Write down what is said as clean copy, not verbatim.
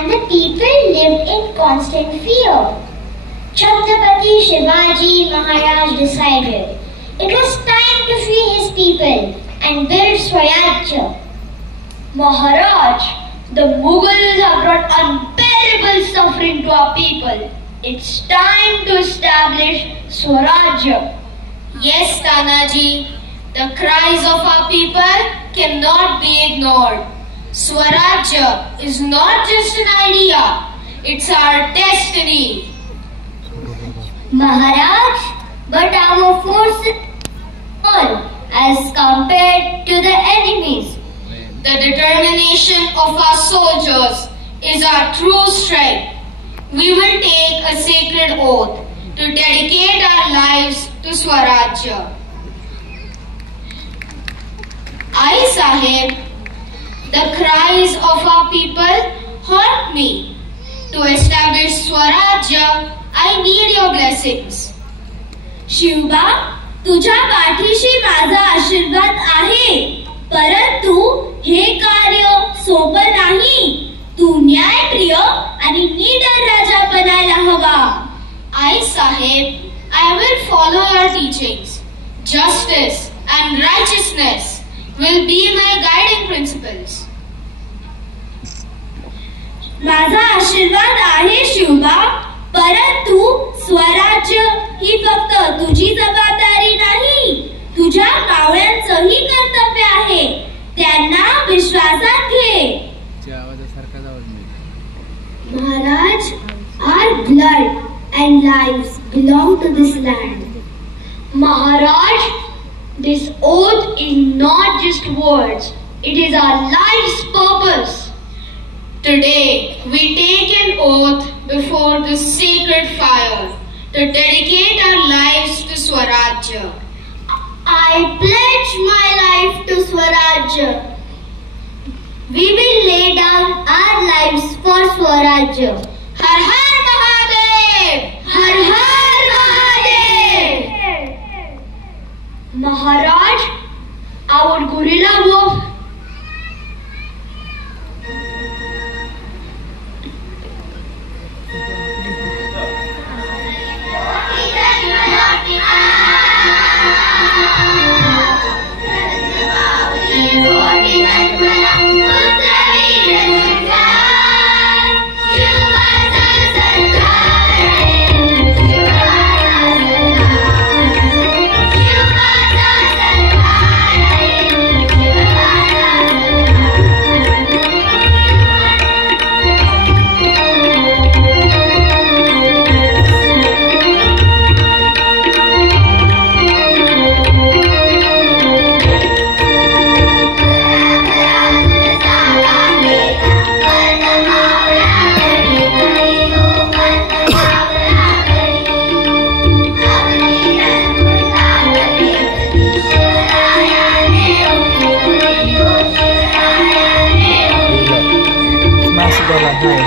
and the people lived in constant fear. Chhatrapati Shivaji Maharaj decided it was time to free his people and build Swarajya. Maharaj, the Mughals have brought unbearable suffering to our people. It's time to establish Swarajya. Yes, Tanaji, the cries of our people cannot be ignored. Swarajya is not just an idea, it's our destiny. Maharaj, but our forces are as compared to the enemies. The determination of our soldiers is our true strength. We will take a sacred oath to dedicate our lives to Swarajya. I, Sahib, the cries of our people haunt me. To establish Swarajya, I need your blessings. Shivba, तुझ्या पाठीशी माझा आशीर्वाद आहे, परंतु हे कार्य सोपं नाही. तू न्यायप्रिय आणि निडर राजा बनायला हवा. I, Sahib, I will follow your teachings. Justice and righteousness will be my guiding principles. माझा आशीर्वाद आहे शिवबा, परंतु स्वराज्य ही फक्त तुझी जबाबदारी नाही, तुझ्या मावळ्यांचंही कर्तव्य आहे. त्यांना विश्वासात घे. Maharaj, our blood and lives belong to this land. Maharaj, this oath is not just words, it is our life's purpose. Today, we take an oath before the sacred fire to dedicate our lives to Swarajya. I pledge my life to Swarajya. We will lay down our lives for Swarajya. Har Har Mahadev! Har Har Mahadev! Maharaj, our guerrilla warfare Masih dalam hal.